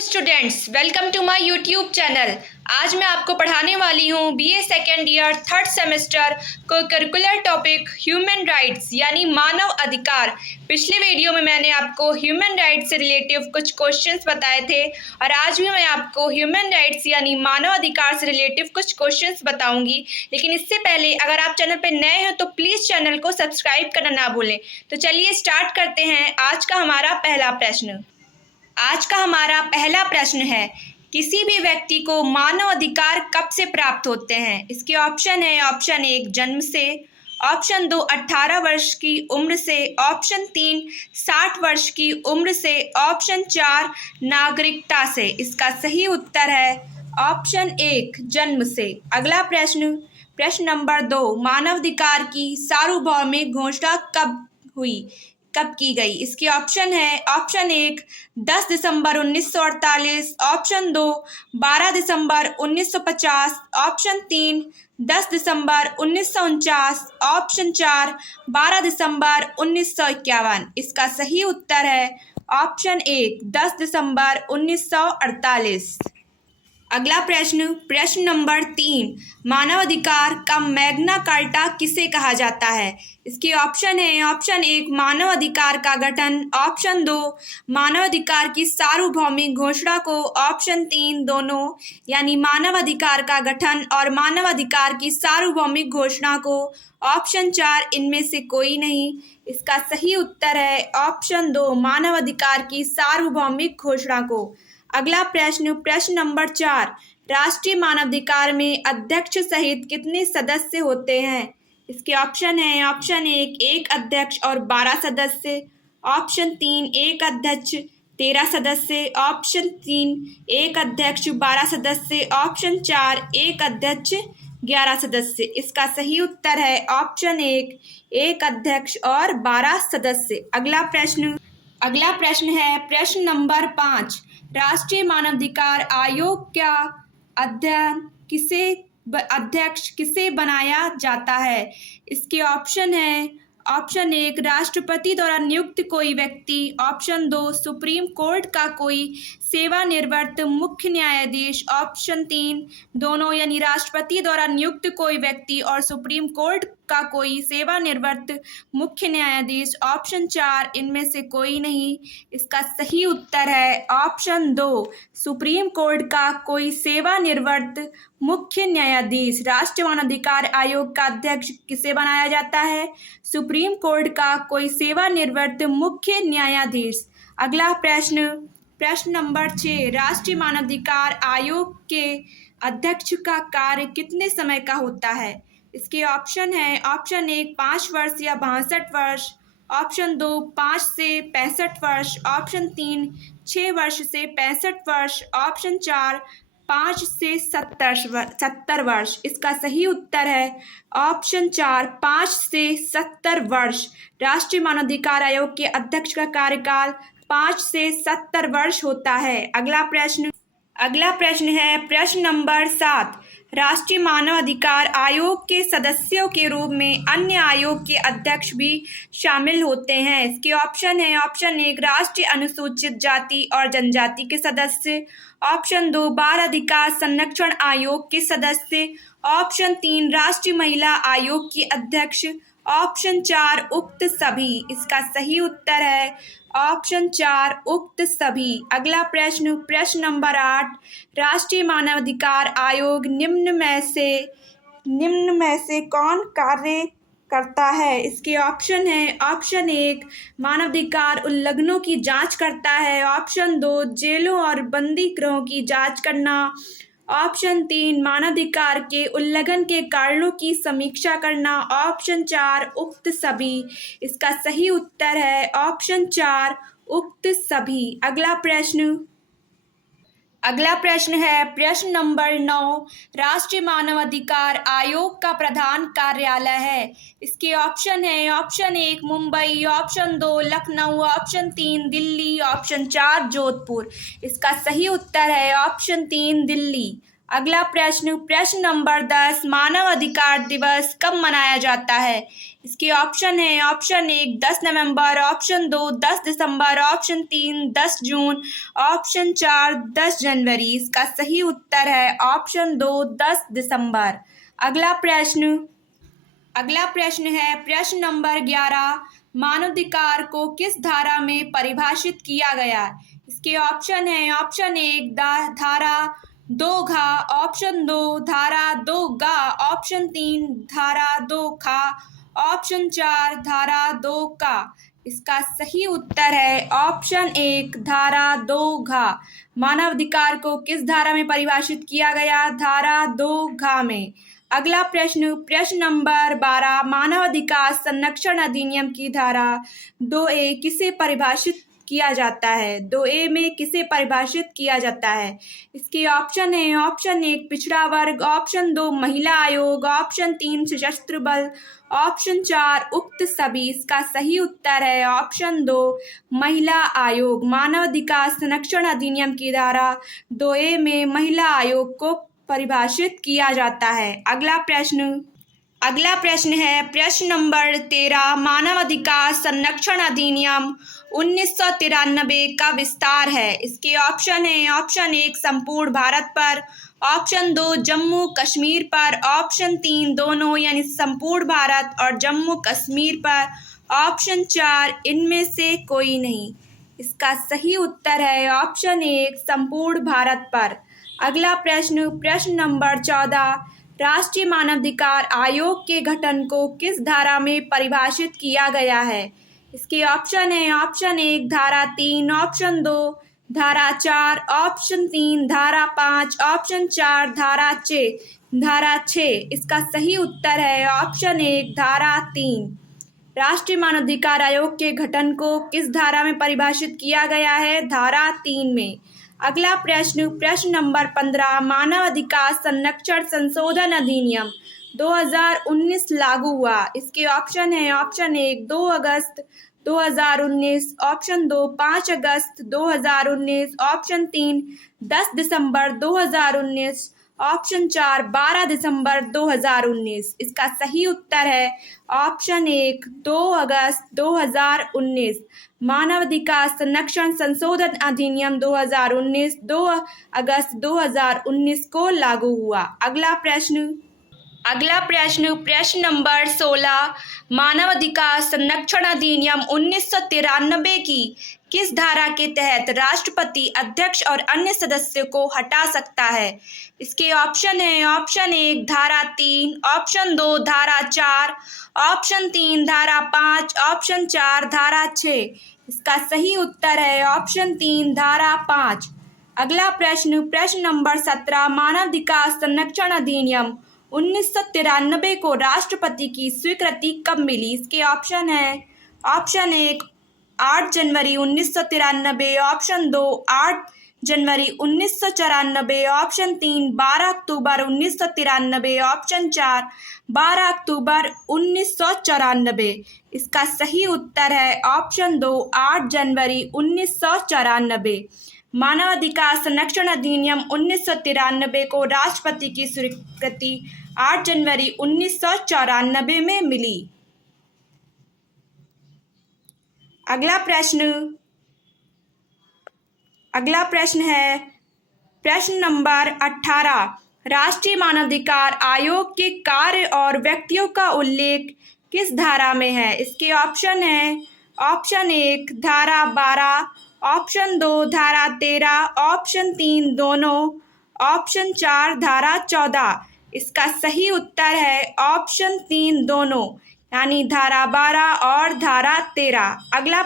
Students, welcome to my YouTube channel. आज मैं आपको पढ़ाने वाली हूँ BA second year third semester cocurricular topic human rights यानी मानव अधिकार। पिछले वीडियो में मैंने आपको ह्यूमन राइट्स से रिलेटिव कुछ क्वेश्चंस बताए थे और आज भी मैं आपको ह्यूमन राइट्स यानी मानव अधिकार से रिलेटिव कुछ क्वेश्चंस बताऊंगी। लेकिन इससे पहले अगर आप चैनल पर नए हो तो प्लीज़ चैनल को सब्सक्राइब करना ना भूलें। तो चलिए स्टार्ट करते हैं। आज का हमारा पहला प्रश्न है, किसी भी व्यक्ति को मानव अधिकार कब से प्राप्त होते हैं? इसके ऑप्शन है, ऑप्शन 1 जन्म से, ऑप्शन 2 18 वर्ष की उम्र से, ऑप्शन 3 60 वर्ष की उम्र से, ऑप्शन 4 नागरिकता से। इसका सही उत्तर है ऑप्शन 1 जन्म से। अगला प्रश्न नंबर 2, मानवाधिकार की सार्वभौमिक घोषणा कब की गई? इसके ऑप्शन है, ऑप्शन 1 10 दिसंबर 1948, ऑप्शन 2 12 दिसंबर 1950, ऑप्शन 3 10 दिसंबर 1949, ऑप्शन 4 12 दिसंबर 1951। इसका सही उत्तर है ऑप्शन 1 10 दिसंबर 1948। अगला प्रश्न नंबर 3, मानवाधिकार का मैग्ना कार्टा किसे कहा जाता है? इसके ऑप्शन है, ऑप्शन 1 मानवाधिकार का गठन, ऑप्शन 2 मानवाधिकार की सार्वभौमिक घोषणा को, ऑप्शन 3 दोनों यानी मानवाधिकार का गठन और मानवाधिकार की सार्वभौमिक घोषणा को, ऑप्शन 4 इनमें से कोई नहीं। इसका सही उत्तर है ऑप्शन 2 मानवाधिकार की सार्वभौमिक घोषणा को। अगला प्रश्न नंबर 4, राष्ट्रीय मानवाधिकार में अध्यक्ष सहित कितने सदस्य होते हैं? इसके ऑप्शन है, ऑप्शन 1 अध्यक्ष और 12 सदस्य, ऑप्शन 3 1 अध्यक्ष 13 सदस्य, ऑप्शन 3 1 अध्यक्ष 12 सदस्य, ऑप्शन 4 1 अध्यक्ष 11 सदस्य। इसका सही उत्तर है ऑप्शन 1 अध्यक्ष और 12 सदस्य। अगला प्रश्न है प्रश्न नंबर 5, राष्ट्रीय मानवाधिकार आयोग का अध्यक्ष किसे बनाया जाता है? इसके ऑप्शन है, ऑप्शन 1 राष्ट्रपति द्वारा नियुक्त कोई व्यक्ति, ऑप्शन 2 सुप्रीम कोर्ट का कोई सेवानिवृत्त मुख्य न्यायाधीश, ऑप्शन 3 दोनों यानी राष्ट्रपति द्वारा नियुक्त कोई व्यक्ति और सुप्रीम कोर्ट का कोई सेवानिवृत्त मुख्य न्यायाधीश, ऑप्शन 4 इनमें से कोई नहीं। इसका सही उत्तर है ऑप्शन 2 सुप्रीम कोर्ट का कोई सेवानिवृत्त मुख्य न्यायाधीश। राष्ट्रीय मानवाधिकार आयोग का अध्यक्ष किसे बनाया जाता है? सुप्रीम कोर्ट का कोई सेवानिवृत्त मुख्य न्यायाधीश। अगला प्रश्न नंबर 6, राष्ट्रीय मानवाधिकार आयोग के अध्यक्ष का कार्य कितने समय का होता है? इसके ऑप्शन है, ऑप्शन 1 5 वर्ष या 62 वर्ष, ऑप्शन 2 5 से 65 वर्ष, ऑप्शन 3 6 वर्ष से 65 वर्ष, ऑप्शन 4 5 से 70 वर्ष। इसका सही उत्तर है ऑप्शन 4 5 से 70 वर्ष। राष्ट्रीय मानवाधिकार आयोग के अध्यक्ष का कार्यकाल 5 से 70 वर्ष होता है। अगला प्रश्न है प्रश्न नंबर 7, राष्ट्रीय मानवाधिकार आयोग के सदस्यों के रूप में अन्य आयोग के अध्यक्ष भी शामिल होते हैं। इसके ऑप्शन है, ऑप्शन 1 राष्ट्रीय अनुसूचित जाति और जनजाति के सदस्य, ऑप्शन 2 बाल अधिकार संरक्षण आयोग के सदस्य, ऑप्शन 3 राष्ट्रीय महिला आयोग की अध्यक्ष, ऑप्शन 4 उक्त सभी। इसका सही उत्तर है ऑप्शन 4 उक्त सभी। अगला प्रश्न नंबर 8, राष्ट्रीय मानवाधिकार आयोग निम्न में से कौन कार्य करता है? इसके ऑप्शन है, ऑप्शन 1 मानवाधिकार उल्लंघनों की जांच करता है, ऑप्शन 2 जेलों और बंदी गृहों की जांच करना, ऑप्शन 3 मानवाधिकार के उल्लंघन के कारणों की समीक्षा करना, ऑप्शन 4 उक्त सभी। इसका सही उत्तर है ऑप्शन 4 उक्त सभी। अगला प्रश्न है प्रश्न नंबर 9, राष्ट्रीय मानवाधिकार आयोग का प्रधान कार्यालय है? इसके ऑप्शन है, option 1 Mumbai, option 2 Lucknow, option 3 Delhi, option 4 Jodhpur. इसका सही उत्तर है ऑप्शन 3 दिल्ली। अगला प्रश्न, प्रश्न नंबर 10, मानव अधिकार दिवस कब मनाया जाता है? इसके ऑप्शन है, ऑप्शन 1 10 नवंबर, ऑप्शन 2 10 दिसंबर, ऑप्शन 3 10 जून, ऑप्शन 4 10 जनवरी। इसका सही उत्तर है ऑप्शन 2 10 दिसंबर। अगला प्रश्न है प्रश्न नंबर 11, मानवाधिकार को किस धारा में परिभाषित किया गया? इसके ऑप्शन है, ऑप्शन 1 धारा 2 घा, ऑप्शन 2 धारा 2 गा, ऑप्शन 3 धारा 2 खा, ऑप्शन 4 धारा 2 का। इसका सही उत्तर है ऑप्शन 1 धारा 2 घा। मानवाधिकार को किस धारा में परिभाषित किया गया? धारा 2 घा में। अगला प्रश्न, प्रश्न नंबर 12, मानवाधिकार संरक्षण अधिनियम की धारा 2A किसे परिभाषित किया जाता है? 2A में किसे परिभाषित किया जाता है? इसके ऑप्शन है, ऑप्शन 1 पिछड़ा वर्ग, ऑप्शन 2 महिला आयोग, ऑप्शन 3 सशस्त्र बल, ऑप्शन 4 उक्त सभी। इसका सही उत्तर है ऑप्शन 2 महिला आयोग। मानवाधिकार संरक्षण अधिनियम की धारा 2A में महिला आयोग को परिभाषित किया जाता है। अगला प्रश्न है प्रश्न नंबर 13, मानवाधिकार संरक्षण अधिनियम 1993 का विस्तार है। इसके ऑप्शन है, ऑप्शन 1 संपूर्ण भारत पर, ऑप्शन 2 जम्मू कश्मीर पर, ऑप्शन 3 दोनों यानी संपूर्ण भारत और जम्मू कश्मीर पर, ऑप्शन 4 इनमें से कोई नहीं। इसका सही उत्तर है ऑप्शन 1 संपूर्ण भारत पर। अगला प्रश्न, प्रश्न नंबर 14, राष्ट्रीय मानवाधिकार आयोग के गठन को किस धारा में परिभाषित किया गया है? इसके ऑप्शन है, ऑप्शन 1 धारा 3, ऑप्शन 2 धारा 4, ऑप्शन 3 धारा 5, ऑप्शन 4 धारा 6। इसका सही उत्तर है ऑप्शन 1 धारा 3। राष्ट्रीय मानवाधिकार आयोग के गठन को किस धारा में परिभाषित किया गया है? धारा 3 में। अगला प्रश्न, प्रश्न नंबर 15, मानवाधिकार संरक्षण संशोधन अधिनियम 2019 लागू हुआ। इसके ऑप्शन है, ऑप्शन 1 2 अगस्त 2019, ऑप्शन 2 5 अगस्त 2019, ऑप्शन 3 10 दिसंबर 2019, ऑप्शन 4 12 दिसंबर 2019। इसका सही उत्तर है ऑप्शन 1 2 अगस्त 2019। मानवाधिकार संरक्षण संशोधन अधिनियम 2019 2 अगस्त 2019 को लागू हुआ। अगला प्रश्न, प्रश्न नंबर 16, मानवाधिकार संरक्षण अधिनियम 1993 की किस धारा के तहत राष्ट्रपति अध्यक्ष और अन्य सदस्यों को हटा सकता है? इसके ऑप्शन है, ऑप्शन 1 धारा 3, ऑप्शन 2 धारा 4, ऑप्शन 3 धारा 5, ऑप्शन 4 धारा 6। इसका सही उत्तर है ऑप्शन 3 धारा 5। अगला प्रश्न, प्रश्न नंबर 17, मानवाधिकार संरक्षण अधिनियम 1993 को राष्ट्रपति की स्वीकृति कब मिली? इसके ऑप्शन है, ऑप्शन 1 8 जनवरी 1993, ऑप्शन 2 8 जनवरी 1994, ऑप्शन 3 12 अक्टूबर 1993, ऑप्शन 4 12 अक्टूबर 1994। इसका सही उत्तर है ऑप्शन 2 8 जनवरी 1994। मानवाधिकार संरक्षण अधिनियम 1993 को राष्ट्रपति की स्वीकृति 8 जनवरी 1994 में मिली। अगला प्रश्न है प्रश्न नंबर 18, राष्ट्रीय मानवाधिकार आयोग के कार्य और व्यक्तियों का उल्लेख किस धारा में है? इसके ऑप्शन है, ऑप्शन 1 धारा 12, ऑप्शन 2 धारा 13, ऑप्शन 3 दोनों, ऑप्शन 4 धारा 14। इसका सही उत्तर है ऑप्शन 3 दोनों यानी धारा 12 और धारा 13। अगला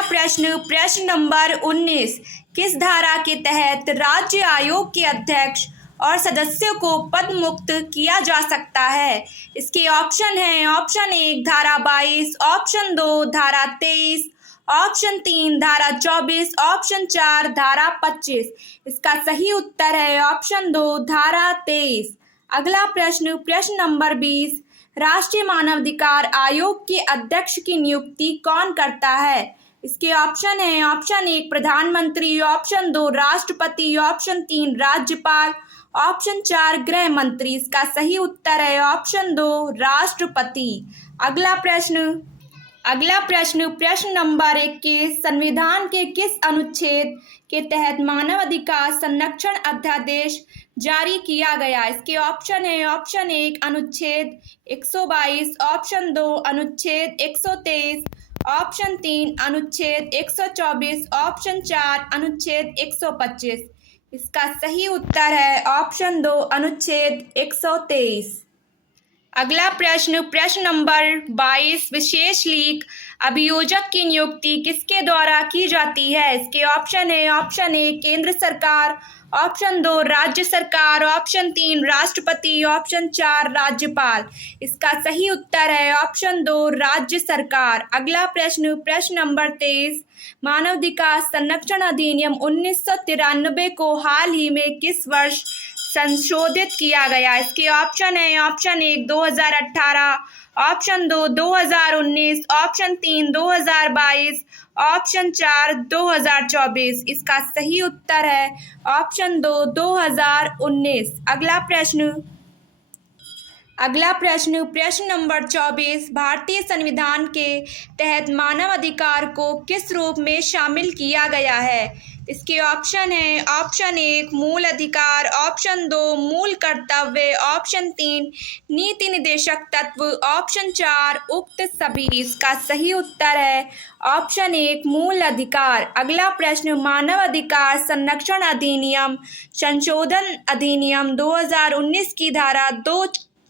प्रश्न, प्रश्न नंबर 19, किस धारा के तहत राज्य आयोग के अध्यक्ष और सदस्यों को पद मुक्त किया जा सकता है? इसके ऑप्शन हैं, ऑप्शन 1 धारा 22, ऑप्शन 2 धारा 23, ऑप्शन 3 धारा 24, ऑप्शन 4 धारा 25। इसका सही उत्तर है ऑप्शन 2 धारा 23। अगला प्रश्न, प्रश्न नंबर 20, राष्ट्रीय मानवाधिकार आयोग के अध्यक्ष की नियुक्ति कौन करता है? इसके ऑप्शन है ऑप्शन एक प्रधानमंत्री, ऑप्शन दो राष्ट्रपति, ऑप्शन तीन राज्यपाल, ऑप्शन चार गृह मंत्री। इसका सही उत्तर है ऑप्शन दो राष्ट्रपति। अगला प्रश्न प्रश्न नंबर 21, संविधान के किस अनुच्छेद के तहत मानवाधिकार संरक्षण अध्यादेश जारी किया गया? इसके ऑप्शन है ऑप्शन एक अनुच्छेद 122, ऑप्शन दो अनुच्छेद 123, ऑप्शन तीन अनुच्छेद 124, ऑप्शन चार अनुच्छेद 125। इसका सही उत्तर है ऑप्शन दो अनुच्छेद 123। अगला प्रश्न प्रश्न नंबर 22, विशेष लीग अभियोजक की नियुक्ति किसके द्वारा की जाती है? इसके ऑप्शन है ऑप्शन एक केंद्र सरकार, ऑप्शन दो राज्य सरकार, ऑप्शन तीन राष्ट्रपति, ऑप्शन चार राज्यपाल। इसका सही उत्तर है ऑप्शन दो राज्य सरकार। अगला प्रश्न प्रश्न नंबर 23, मानवाधिकार संरक्षण अधिनियम 1993 को हाल ही में किस वर्ष संशोधित किया गया? इसके ऑप्शन है ऑप्शन एक 2018, ऑप्शन दो 2019, ऑप्शन तीन 2022, ऑप्शन चार 2024। इसका सही उत्तर है ऑप्शन दो 2019। अगला प्रश्न प्रश्न नंबर 24, भारतीय संविधान के तहत मानवाधिकार को किस रूप में शामिल किया गया है? इसके ऑप्शन है ऑप्शन एक मूल अधिकार, ऑप्शन दो मूल कर्तव्य, ऑप्शन तीन नीति निर्देशक तत्व, ऑप्शन चार उक्त सभी। इसका सही उत्तर है ऑप्शन एक मूल अधिकार। अगला प्रश्न मानवाधिकार संरक्षण अधिनियम संशोधन अधिनियम 2019 की धारा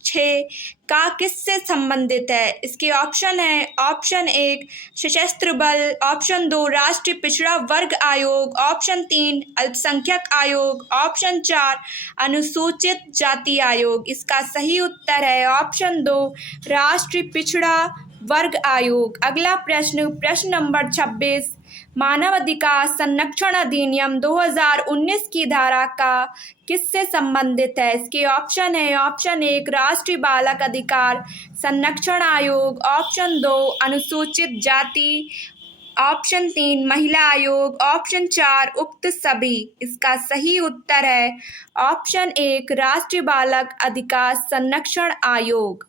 26 का किससे संबंधित है? इसके ऑप्शन है ऑप्शन एक सशस्त्र बल, ऑप्शन दो राष्ट्रीय पिछड़ा वर्ग आयोग, ऑप्शन तीन अल्पसंख्यक आयोग, ऑप्शन चार अनुसूचित जाति आयोग। इसका सही उत्तर है ऑप्शन दो राष्ट्रीय पिछड़ा वर्ग आयोग। अगला प्रश्न प्रश्न नंबर 26, मानवाधिकार संरक्षण अधिनियम 2019 की धारा का किससे संबंधित है? इसके ऑप्शन है ऑप्शन एक राष्ट्रीय बालक अधिकार संरक्षण आयोग, ऑप्शन दो अनुसूचित जाति, ऑप्शन तीन महिला आयोग, ऑप्शन चार उक्त सभी। इसका सही उत्तर है ऑप्शन एक राष्ट्रीय बालक अधिकार संरक्षण आयोग।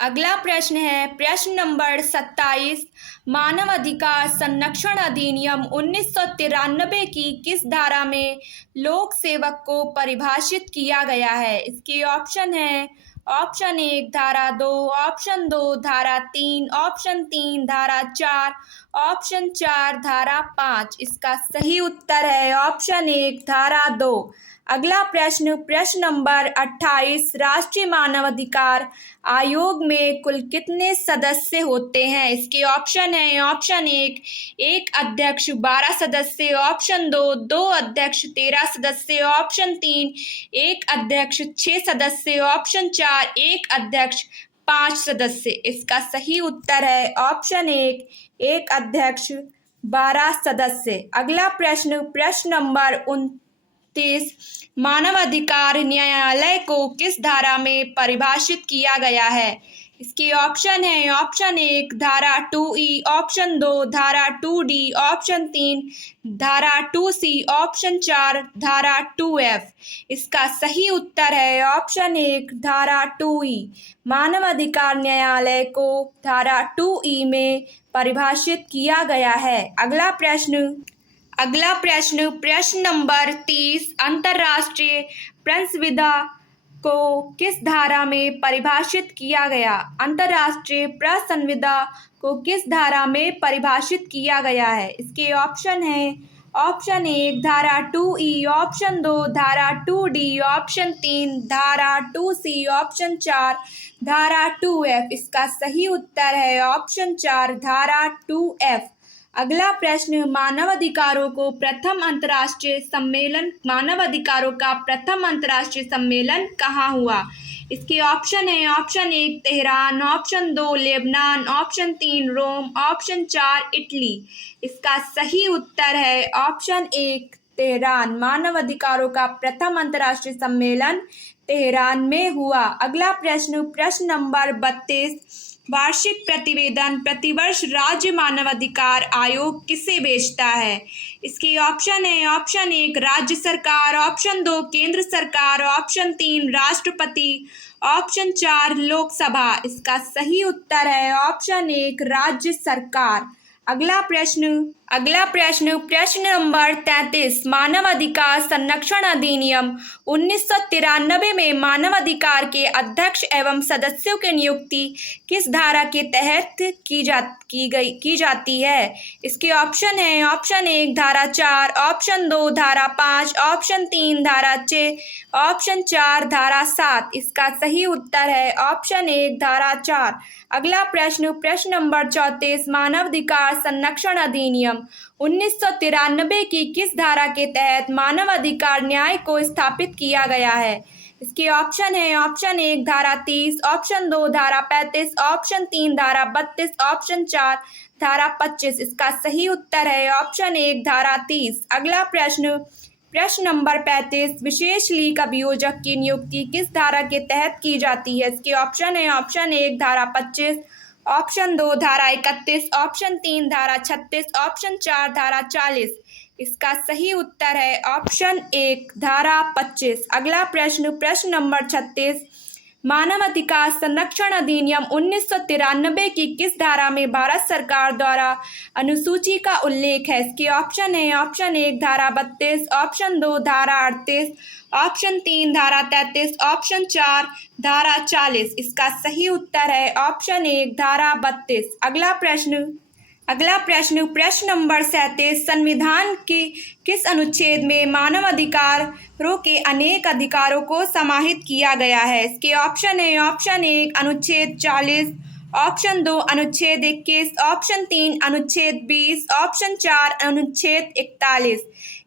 अगला प्रश्न है प्रश्न नंबर 27, मानवाधिकार संरक्षण अधिनियम 1993 की किस धारा में लोक सेवक को परिभाषित किया गया है? इसके ऑप्शन है ऑप्शन एक धारा 2, ऑप्शन दो धारा 3, ऑप्शन तीन धारा 4, ऑप्शन चार धारा 5। इसका सही उत्तर है ऑप्शन एक धारा 2। अगला प्रश्न प्रश्न नंबर 28, राष्ट्रीय मानवाधिकार आयोग में कुल कितने सदस्य होते हैं? इसके ऑप्शन है ऑप्शन एक अध्यक्ष 12 सदस्य, ऑप्शन दो अध्यक्ष 13 सदस्य, ऑप्शन तीन एक अध्यक्ष 6 सदस्य, ऑप्शन चार एक अध्यक्ष 5 सदस्य। इसका सही उत्तर है ऑप्शन एक अध्यक्ष 12 सदस्य। अगला प्रश्न प्रश्न नंबर 29, मानवाधिकार न्यायालय को किस धारा में परिभाषित किया गया है? इसके ऑप्शन है ऑप्शन एक धारा 2E, ऑप्शन दो धारा 2D, ऑप्शन तीन धारा 2C, ऑप्शन चार धारा 2F। इसका सही उत्तर है ऑप्शन एक धारा 2E। मानवाधिकार न्यायालय को धारा 2E में परिभाषित किया गया है। अगला प्रश्न प्रश्न नंबर 30, अंतर्राष्ट्रीय प्रसंविदा को किस धारा में परिभाषित किया गया? अंतर्राष्ट्रीय प्रसंविदा को किस धारा में परिभाषित किया गया है? इसके ऑप्शन है ऑप्शन एक धारा 2E, ऑप्शन दो धारा 2D, ऑप्शन तीन धारा 2C, ऑप्शन चार धारा 2F। इसका सही उत्तर है ऑप्शन चार धारा 2F। अगला प्रश्न मानवाधिकारों का प्रथम अंतर्राष्ट्रीय सम्मेलन कहाँ हुआ? इसके ऑप्शन है ऑप्शन एक तेहरान, ऑप्शन दो लेबनान, ऑप्शन तीन रोम, ऑप्शन चार इटली। इसका सही उत्तर है ऑप्शन एक तेहरान। मानव अधिकारों का प्रथम अंतर्राष्ट्रीय सम्मेलन तेहरान में हुआ। अगला प्रश्न, प्रश्न नंबर 32, वार्षिक प्रतिवेदन प्रतिवर्ष राज्य मानवाधिकार आयोग किसे भेजता है? इसके ऑप्शन है, ऑप्शन 1 राज्य सरकार, ऑप्शन 2 केंद्र सरकार, ऑप्शन 3 राष्ट्रपति, ऑप्शन 4 लोकसभा। इसका सही उत्तर है ऑप्शन 1 राज्य सरकार। अगला प्रश्न, प्रश्न नंबर 33, मानवाधिकार संरक्षण अधिनियम 1993 में मानवाधिकार के अध्यक्ष एवं सदस्यों की नियुक्ति किस धारा के तहत की जाती है? इसके ऑप्शन है, ऑप्शन 1 धारा 4, ऑप्शन 2 धारा 5, ऑप्शन 3 धारा 6, ऑप्शन 4 धारा 7। इसका सही उत्तर है ऑप्शन 1 धारा 4। अगला प्रश्न, प्रश्न नंबर 34, मानवाधिकार संरक्षण अधिनियम 1993 की किस धारा के तहत मानवाधिकार न्याय को स्थापित किया गया है? इसके ऑप्शन है, ऑप्शन 1 धारा 30, ऑप्शन 2 धारा 35, ऑप्शन 3 धारा 32, ऑप्शन 4 धारा 25। इसका सही उत्तर है ऑप्शन 1 धारा 30। अगला प्रश्न, प्रश्न नंबर 35, विशेष लीग अभियोजक की नियुक्ति किस धारा के तहत की जाती है? इसके ऑप्शन है, ऑप्शन 1 धारा 25, ऑप्शन 2 धारा 31, ऑप्शन 3 धारा 36, ऑप्शन 4 धारा 40। इसका सही उत्तर है ऑप्शन 1 धारा 25। अगला प्रश्न, प्रश्न नंबर 36, मानवाधिकार संरक्षण अधिनियम 1993 की किस धारा में भारत सरकार द्वारा अनुसूची का उल्लेख है? इसके ऑप्शन है, ऑप्शन 1 धारा 32, ऑप्शन 2 धारा 38, ऑप्शन 3 धारा 33, ऑप्शन 4 धारा 40। इसका सही उत्तर है ऑप्शन 1 धारा 32। अगला प्रश्न, प्रश्न नंबर 37, संविधान के किस अनुच्छेद में मानवाधिकारों के अनेक अधिकारों को समाहित किया गया है? इसके ऑप्शन है, ऑप्शन 1 अनुच्छेद 40, ऑप्शन 2 अनुच्छेद 21, ऑप्शन 3 अनुच्छेद 20, ऑप्शन 4 अनुच्छेद 41।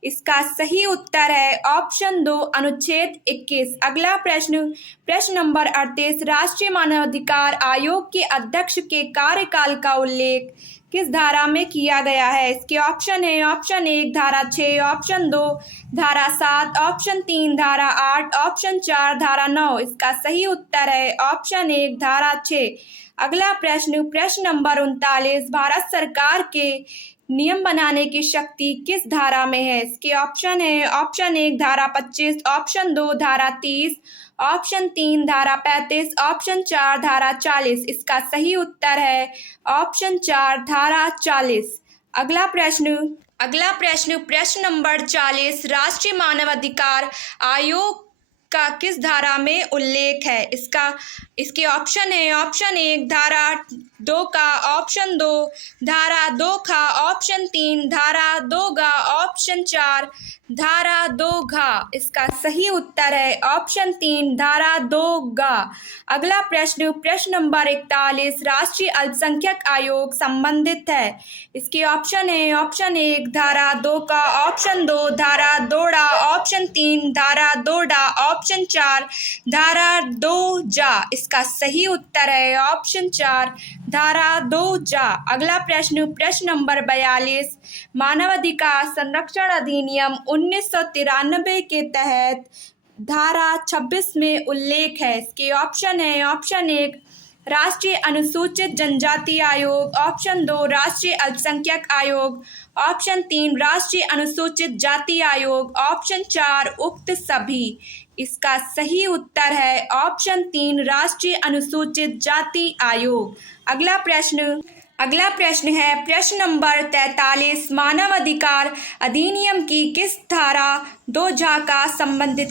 इसका सही उत्तर है ऑप्शन 2 अनुच्छेद 21। अगला प्रश्न, प्रश्न नंबर 38, राष्ट्रीय मानवाधिकार आयोग के अध्यक्ष के कार्यकाल का उल्लेख किस धारा में किया गया है? इसके ऑप्शन है, ऑप्शन 1 धारा 6, ऑप्शन 2 धारा 7, ऑप्शन 3 धारा 8, ऑप्शन 4 धारा 9। इसका सही उत्तर है ऑप्शन 1 धारा 6। अगला प्रश्न, प्रश्न नंबर 39, भारत सरकार के नियम बनाने की शक्ति किस धारा में है? इसके ऑप्शन है, ऑप्शन 1 धारा 25, ऑप्शन 2 धारा 30, ऑप्शन 3 धारा 35, ऑप्शन 4 धारा 40। इसका सही उत्तर है ऑप्शन 4 धारा 40। अगला प्रश्न, प्रश्न नंबर 40, राष्ट्रीय मानवाधिकार आयोग का किस धारा में उल्लेख है? इसके ऑप्शन है, ऑप्शन 1 धारा 2 का, ऑप्शन 2 धारा 2 का, ऑप्शन 3 धारा 2 का, ऑप्शन 4 धारा 2 घा। इसका सही उत्तर है ऑप्शन 3 धारा 2 गा। अगला प्रश्न, प्रश्न नंबर 41, राष्ट्रीय अल्पसंख्यक आयोग संबंधित है। इसके ऑप्शन है, ऑप्शन 1 धारा 2 का, ऑप्शन 2 धारा 2 डा, ऑप्शन 3 धारा 2 डा, ऑप्शन 4 धारा 2 जा। इसका सही उत्तर है ऑप्शन 4 धारा 2 जा। अगला प्रश्न, प्रश्न नंबर 42, मानवाधिकार संरक्षण अधिनियम 1993 के तहत धारा 26 में उल्लेख है। इसके ऑप्शन है, ऑप्शन 1 राष्ट्रीय अनुसूचित जनजाति आयोग, ऑप्शन 2 राष्ट्रीय अल्पसंख्यक आयोग, ऑप्शन 3 राष्ट्रीय अनुसूचित जाति आयोग, ऑप्शन 4 उक्त सभी। इसका सही उत्तर है ऑप्शन 3 राष्ट्रीय अनुसूचित जाति आयोग। अगला प्रश्न है प्रश्न नंबर 43, मानवाधिकार अधिनियम की किस धारा 2 झा का संबंधित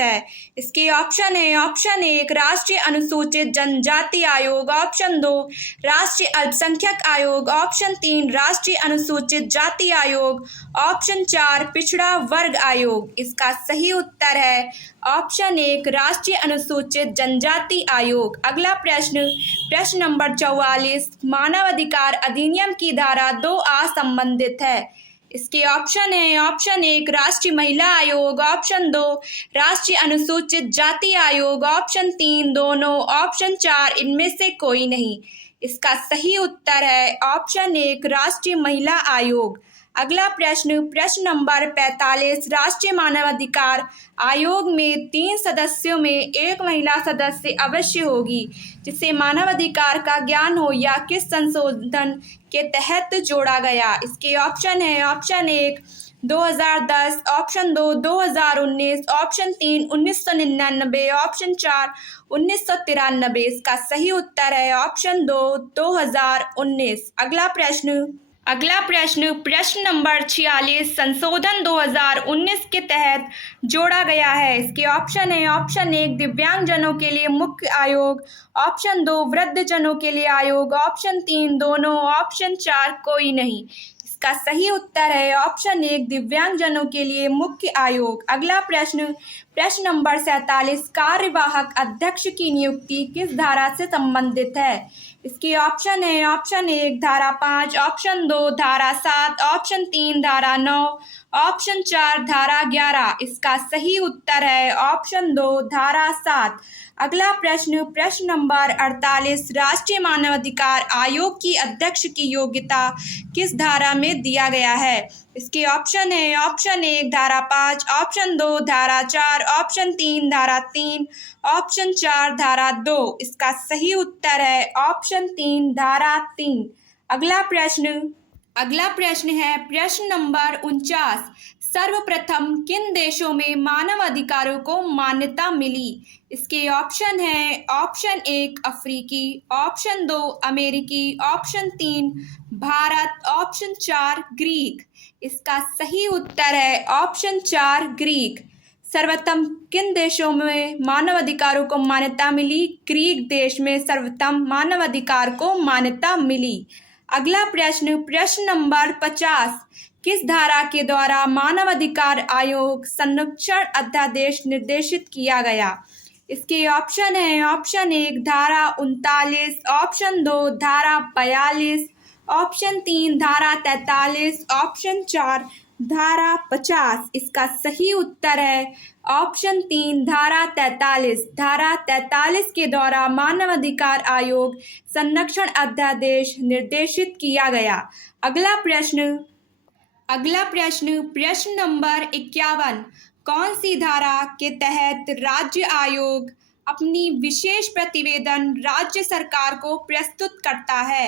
है? इसके ऑप्शन है, ऑप्शन 1 राष्ट्रीय अनुसूचित जनजाति आयोग, ऑप्शन 2 राष्ट्रीय अल्पसंख्यक आयोग, ऑप्शन 3 राष्ट्रीय अनुसूचित जाति आयोग, ऑप्शन 4 पिछड़ा वर्ग आयोग। इसका सही उत्तर है ऑप्शन 1 राष्ट्रीय अनुसूचित जनजाति आयोग। अगला प्रश्न, प्रश्न नंबर 44, मानवाधिकार अधिनियम की धारा 2A संबंधित है। इसके ऑप्शन है, ऑप्शन 1 राष्ट्रीय महिला आयोग, ऑप्शन 2 राष्ट्रीय अनुसूचित जाति आयोग, ऑप्शन 3 दोनों, ऑप्शन 4 इनमें से कोई नहीं। इसका सही उत्तर है ऑप्शन 1 राष्ट्रीय महिला आयोग। अगला प्रश्न प्रश्न नंबर 45। राष्ट्रीय मानवाधिकार आयोग में 3 सदस्यों में एक महिला सदस्य अवश्य होगी जिसे मानवाधिकार का ज्ञान हो या किस संशोधन के तहत जोड़ा गया। इसके ऑप्शन है ऑप्शन 1 2010, ऑप्शन 2 2019, ऑप्शन 3 1999, ऑप्शन 4 1993। इसका सही उत्तर है ऑप्शन 2 2019। अगला प्रश्न प्रश्न नंबर 46। संशोधन 2019 के तहत जोड़ा गया है। इसके ऑप्शन है ऑप्शन 1 दिव्यांगजनों के लिए मुख्य आयोग, ऑप्शन 2 वृद्धजनों के लिए आयोग, ऑप्शन 3 दोनों, ऑप्शन 4 कोई नहीं। इसका सही उत्तर है ऑप्शन 1 दिव्यांगजनों के लिए मुख्य आयोग। अगला प्रश्न प्रश्न नंबर 47। कार्यवाहक अध्यक्ष की नियुक्ति किस धारा से संबंधित है। इसके ऑप्शन है ऑप्शन 1 धारा 5, ऑप्शन 2 धारा 7, ऑप्शन 3 धारा 9, ऑप्शन 4 धारा 11। इसका सही उत्तर है ऑप्शन 2 धारा 7। अगला प्रश्न प्रश्न नंबर 48। राष्ट्रीय मानवाधिकार आयोग की अध्यक्ष की योग्यता किस धारा में दिया गया है। इसके ऑप्शन है ऑप्शन 1 धारा 5, ऑप्शन 2 धारा 4, ऑप्शन 3 धारा 3, ऑप्शन 4 धारा 2। इसका सही उत्तर है ऑप्शन 3 धारा 3। अगला प्रश्न है प्रश्न नंबर 49। सर्वप्रथम किन देशों में मानव अधिकारों को मान्यता मिली। इसके ऑप्शन है ऑप्शन 1 अफ्रीकी, ऑप्शन 2 अमेरिकी, ऑप्शन 3 भारत, ऑप्शन 4 ग्रीक। इसका सही उत्तर है ऑप्शन 4 ग्रीक। सर्वप्रथम किन देशों में मानव अधिकारों को मान्यता मिली। ग्रीक देश में सर्वप्रथम मानव अधिकार को मान्यता मिली। अगला प्रश्न प्रश्न नंबर 50। किस धारा के द्वारा मानव अधिकार आयोग संरक्षण अध्यादेश निर्देशित किया गया। इसके ऑप्शन है ऑप्शन 1 धारा 39, ऑप्शन 2 धारा 42, ऑप्शन 3 धारा 43, ऑप्शन 4 धारा 50। इसका सही उत्तर है ऑप्शन 3 धारा 43। धारा 43 के द्वारा मानव अधिकार आयोग संरक्षण अध्यादेश निर्देशित किया गया। अगला प्रश्न प्रश्न नंबर 51। कौन सी धारा के तहत राज्य आयोग अपनी विशेष प्रतिवेदन राज्य सरकार को प्रस्तुत करता है।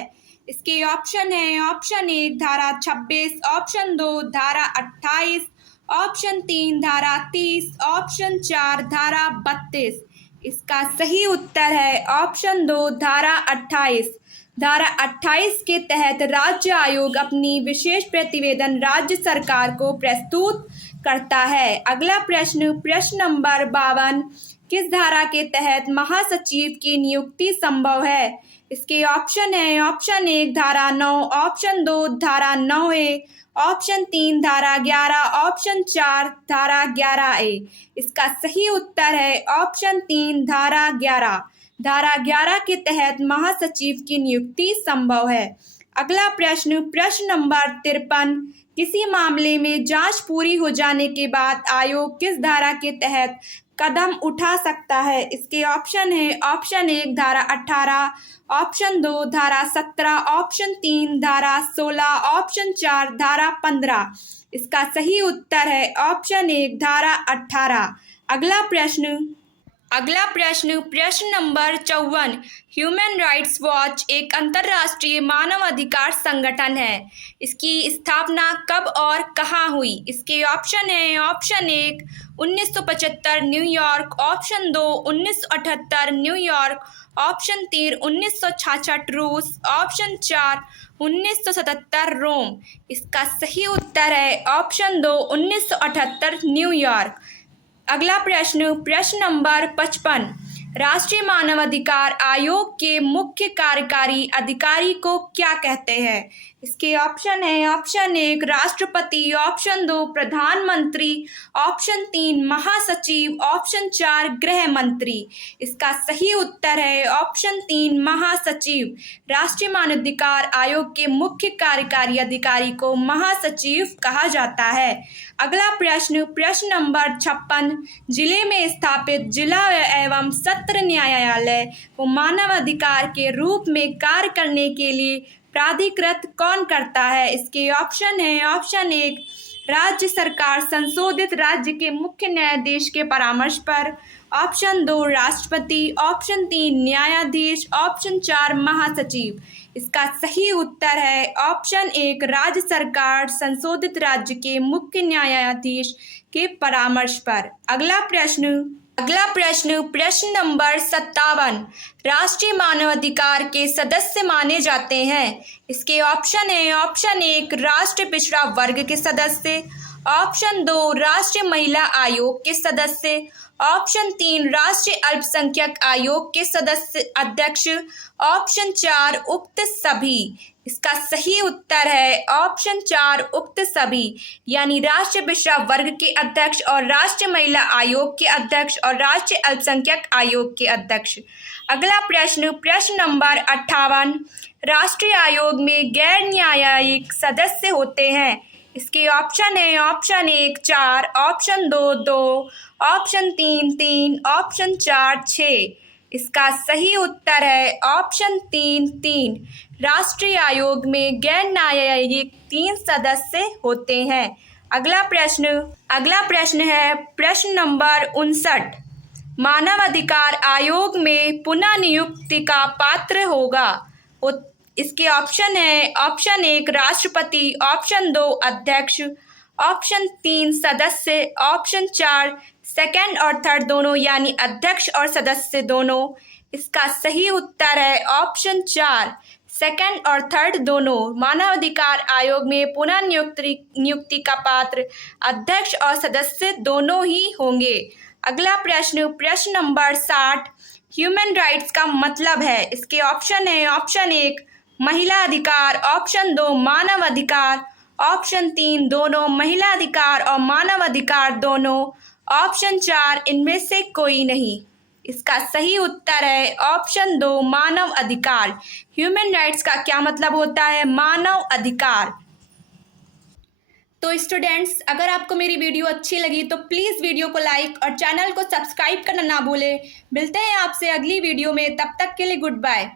इसके ऑप्शन है ऑप्शन 1 धारा 26, ऑप्शन 2 धारा 28, ऑप्शन 3 धारा 30, ऑप्शन 4 धारा 32। इसका सही उत्तर है ऑप्शन 2 धारा 28। धारा 28 के तहत राज्य आयोग अपनी विशेष प्रतिवेदन राज्य सरकार को प्रस्तुत करता है। अगला प्रश्न प्रश्न नंबर 52। किस धारा के तहत महासचिव की नियुक्ति संभव है। इसके ऑप्शन है ऑप्शन 1 धारा 9, ऑप्शन 2 धारा 9A, ऑप्शन 3 धारा 11, ऑप्शन 4 धारा 11A। इसका सही उत्तर है ऑप्शन 3 धारा 11। धारा 11 के तहत महासचिव की नियुक्ति संभव है। अगला प्रश्न प्रश्न नंबर 53। किसी मामले में जांच पूरी हो जाने के बाद आयोग किस धारा के तहत कदम उठा सकता है। इसके ऑप्शन है ऑप्शन 1 धारा 18, ऑप्शन 2 धारा 17, ऑप्शन 3 धारा 16, ऑप्शन 4 धारा 15। इसका सही उत्तर है ऑप्शन 1 धारा 18। अगला प्रश्न प्रश्न नंबर 54। ह्यूमन राइट्स वॉच एक अंतर्राष्ट्रीय मानवाधिकार संगठन है। इसकी स्थापना कब और कहाँ हुई। इसके ऑप्शन है option 1 1975 New York, option 2 1978 New York, option 3 1966 रूस, ऑप्शन 4 1977 रोम। इसका सही उत्तर है ऑप्शन 2 1978 न्यूयॉर्क। अगला प्रश्न प्रश्न नंबर 55। राष्ट्रीय मानवाधिकार आयोग के मुख्य कार्यकारी अधिकारी को क्या कहते हैं। इसके ऑप्शन है ऑप्शन 1 राष्ट्रपति, ऑप्शन 2 प्रधानमंत्री, ऑप्शन 3 महासचिव, ऑप्शन 4 गृह मंत्री। इसका सही उत्तर है ऑप्शन 3 महासचिव। राष्ट्रीय मानवाधिकार आयोग के मुख्य कार्यकारी अधिकारी को महासचिव कहा जाता है। अगला प्रश्न प्रश्न नंबर 56। जिले में स्थापित जिला एवं सत्र न्यायालय को मानवाधिकार के रूप में कार्य करने के लिए प्राधिकृत कौन करता है? इसके ऑप्शन है ऑप्शन एक राज्य सरकार संशोधित राज्य के मुख्य न्यायाधीश के परामर्श पर, ऑप्शन दो राष्ट्रपति, ऑप्शन तीन न्यायाधीश, ऑप्शन चार महासचिव। इसका सही उत्तर है ऑप्शन एक राज्य सरकार संशोधित राज्य के मुख्य न्यायाधीश के परामर्श पर। अगला प्रश्न प्रश्न नंबर 57 राष्ट्रीय मानवाधिकार के सदस्य माने जाते हैं। इसके ऑप्शन है ऑप्शन एक राष्ट्रीय पिछड़ा वर्ग के सदस्य, ऑप्शन दो राष्ट्रीय महिला आयोग के सदस्य, ऑप्शन तीन राष्ट्रीय अल्पसंख्यक आयोग के सदस्य अध्यक्ष, ऑप्शन चार उक्त सभी। इसका सही उत्तर है ऑप्शन चार उक्त सभी, यानी राष्ट्रीय पिछड़ा वर्ग के अध्यक्ष और राष्ट्रीय महिला आयोग के अध्यक्ष और राष्ट्रीय अल्पसंख्यक आयोग के अध्यक्ष। अगला प्रश्न नंबर 58 राष्ट्रीय आयोग में गैर न्यायिक सदस्य होते हैं। इसके ऑप्शन है ऑप्शन एक 4, ऑप्शन 2, ऑप्शन 3, ऑप्शन 4, 6। इसका सही उत्तर है ऑप्शन 3। राष्ट्रीय आयोग में गैर न्यायिक 3 सदस्य होते हैं। अगला प्रश्न है प्रश्न नंबर 59 मानवाधिकार आयोग में पुनः नियुक्ति का पात्र होगा। इसके ऑप्शन है ऑप्शन एक राष्ट्रपति, ऑप्शन 2 अध्यक्ष, ऑप्शन 3 सदस्य, ऑप्शन 4 सेकंड और थर्ड दोनों यानी अध्यक्ष और सदस्य दोनों। इसका सही उत्तर है ऑप्शन 4 सेकंड और थर्ड दोनों। मानवाधिकार आयोग में पुनः नियुक्ति का पात्र अध्यक्ष और सदस्य दोनों ही होंगे। अगला प्रश्न नंबर 60 ह्यूमन राइट्स का मतलब है। इसके ऑप्शन है ऑप्शन एक महिला अधिकार, ऑप्शन 2 मानव अधिकार, ऑप्शन 3 दोनों महिला अधिकार और मानव अधिकार दोनों, ऑप्शन 4 इनमें से कोई नहीं। इसका सही उत्तर है ऑप्शन 2 मानव अधिकार। ह्यूमन राइट्स का क्या मतलब होता है? मानव अधिकार। तो स्टूडेंट्स, अगर आपको मेरी वीडियो अच्छी लगी तो प्लीज़ वीडियो को लाइक और चैनल को सब्सक्राइब करना ना भूलें। मिलते हैं आपसे अगली वीडियो में, तब तक के लिए गुड बाय।